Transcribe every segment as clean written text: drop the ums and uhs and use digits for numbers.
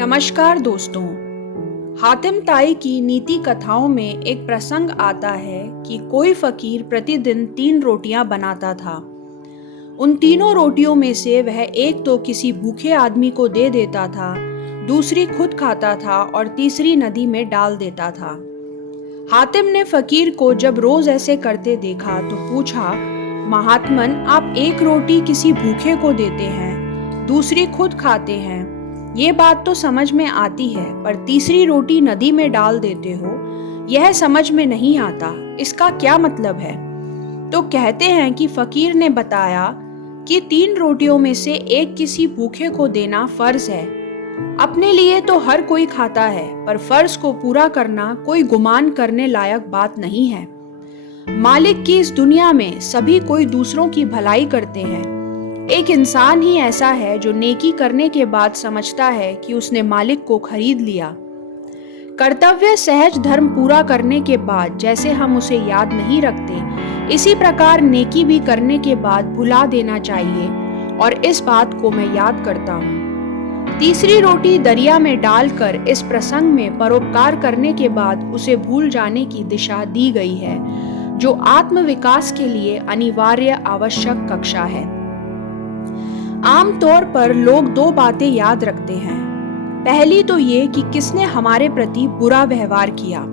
नमस्कार दोस्तों। हातिम ताई की नीति कथाओं में एक प्रसंग आता है कि कोई फकीर प्रतिदिन 3 रोटियां बनाता था। उन तीनों रोटियों में से वह एक तो किसी भूखे आदमी को दे देता था, दूसरी खुद खाता था और तीसरी नदी में डाल देता था। हातिम ने फकीर को जब रोज ऐसे करते देखा तो पूछा, महात्मन, आप एक रोटी किसी भूखे को देते हैं, दूसरी खुद खाते हैं, ये बात तो समझ में आती है, पर तीसरी रोटी नदी में डाल देते हो, यह समझ में नहीं आता, इसका क्या मतलब है? तो कहते हैं कि फकीर ने बताया कि 3 रोटियों में से एक किसी भूखे को देना फर्ज है। अपने लिए तो हर कोई खाता है, पर फर्ज को पूरा करना कोई गुमान करने लायक बात नहीं है। मालिक की इस दुनिया में सभी कोई दूसरों की भलाई करते हैं। एक इंसान ही ऐसा है जो नेकी करने के बाद समझता है कि उसने मालिक को खरीद लिया। कर्तव्य सहज धर्म पूरा करने के बाद जैसे हम उसे याद नहीं रखते, इसी प्रकार नेकी भी करने के बाद भुला देना चाहिए, और इस बात को मैं याद करता हूँ। तीसरी रोटी दरिया में डालकर इस प्रसंग में परोपकार करने के बाद उसे भूल जाने की दिशा दी गई है, जो आत्म विकास के लिए अनिवार्य आवश्यक कक्षा है। आमतौर पर लोग 2 बातें याद रखते हैं। पहली तो ये कि किसने हमारे प्रति बुरा व्यवहार किया।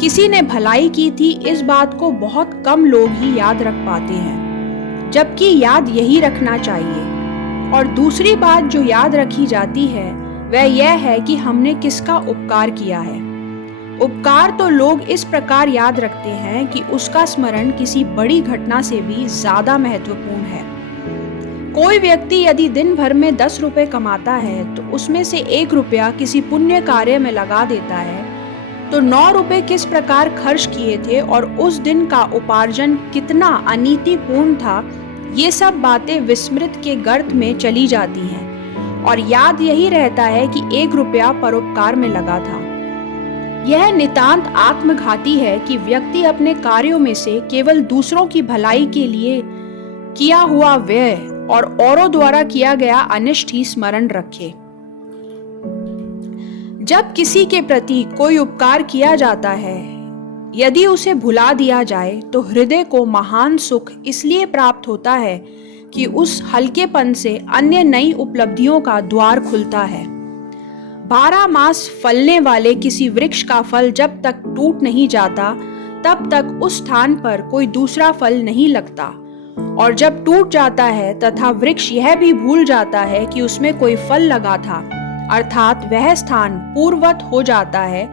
किसी ने भलाई की थी, इस बात को बहुत कम लोग ही याद रख पाते हैं, जबकि याद यही रखना चाहिए। और दूसरी बात जो याद रखी जाती है वह यह है कि हमने किसका उपकार किया है। उपकार तो लोग इस प्रकार याद रखते हैं कि उसका स्मरण किसी बड़ी घटना से भी ज्यादा महत्वपूर्ण है। कोई व्यक्ति यदि दिन भर में 10 रुपए कमाता है तो उसमें से 1 रुपया किसी पुण्य कार्य में लगा देता है, तो 9 रुपए किस प्रकार खर्च किए थे और उस दिन का उपार्जन कितना अनीतिपूर्ण था, ये सब बातें विस्मृत के गर्त में चली जाती हैं, और याद यही रहता है कि 1 रुपया परोपकार में लगा था। यह नितांत आत्मघाती है कि व्यक्ति अपने कार्यों में से केवल दूसरों की भलाई के लिए किया हुआ व्यय और औरों द्वारा किया गया अनिष्ट ही स्मरण रखे। जब किसी के प्रति कोई उपकार किया जाता है, यदि उसे भुला दिया जाए तो हृदय को महान सुख इसलिए प्राप्त होता है कि उस हल्केपन से अन्य नई उपलब्धियों का द्वार खुलता है। 12 मास फलने वाले किसी वृक्ष का फल जब तक टूट नहीं जाता, तब तक उस स्थान पर कोई दूसरा फल नहीं लगता, और जब टूट जाता है तथा वृक्ष यह भी भूल जाता है कि उसमें कोई फल लगा था, अर्थात वह स्थान पूर्ववत हो जाता है,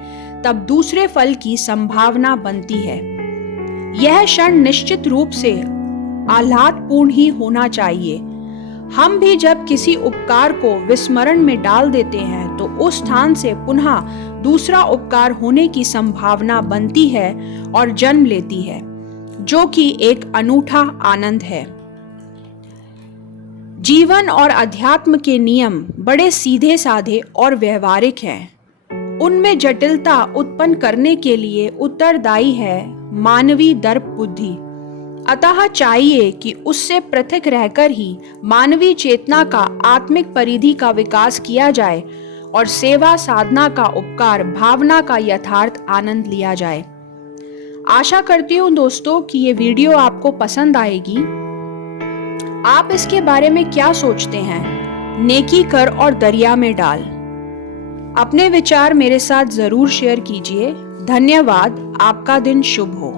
तब दूसरे फल की संभावना बनती है। यह क्षण निश्चित रूप से आह्लादपूर्ण ही होना चाहिए। हम भी जब किसी उपकार को विस्मरण में डाल देते हैं तो उस स्थान से पुनः दूसरा उपकार होने की संभावना बनती है और जन्म लेती है, जो कि एक अनूठा आनंद है। जीवन और अध्यात्म के नियम बड़े सीधे साधे और व्यवहारिक हैं। उनमें जटिलता उत्पन्न करने के लिए उत्तरदायी है मानवीय दर्प बुद्धि। अतः चाहिए कि उससे पृथक रहकर ही मानवीय चेतना का आत्मिक परिधि का विकास किया जाए और सेवा साधना का उपकार भावना का यथार्थ आनंद लिया जाए। आशा करती हूँ दोस्तों कि ये वीडियो आपको पसंद आएगी। आप इसके बारे में क्या सोचते हैं? नेकी कर और दरिया में डाल। अपने विचार मेरे साथ जरूर शेयर कीजिए। धन्यवाद। आपका दिन शुभ हो।